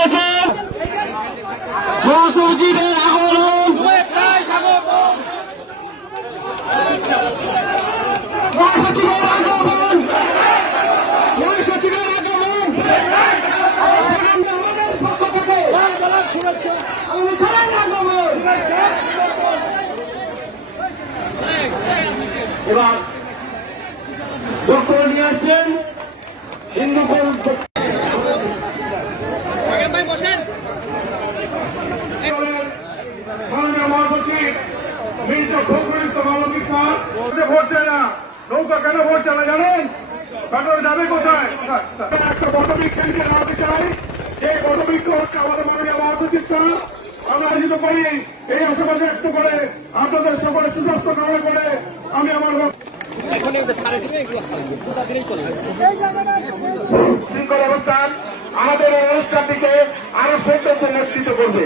করেছেন সচিবের আগমন সচিবের আগমন সচিবের আগমন পক্ষ থেকে আগমন এবার বক্তব্য নিয়ে আসছেন হিন্দু মাননীয় মহাসচিব মির্জা ফখরুল ইসলাম আলমগীর স্যার ভোট দেয় না। নৌকা কেন ভোট চায় না জানেন? পেট্রোল যাবে কোথায়? একটা বটবৃক্ষকে জানাতে চাই, এই বটবৃক্ষ হচ্ছে আমাদের মাননীয় মহাসচিব স্যার। আমরা আয়োজিত করি এই আশাবাদ ব্যক্ত করে আপনাদের সকলের সুস্বাস্থ্য কামনা করে আমি আমার শৃঙ্খলা অবস্থান আমাদের এই অনুষ্ঠানটিকে আরো সৌন্দর্য নিশ্চিত করবে।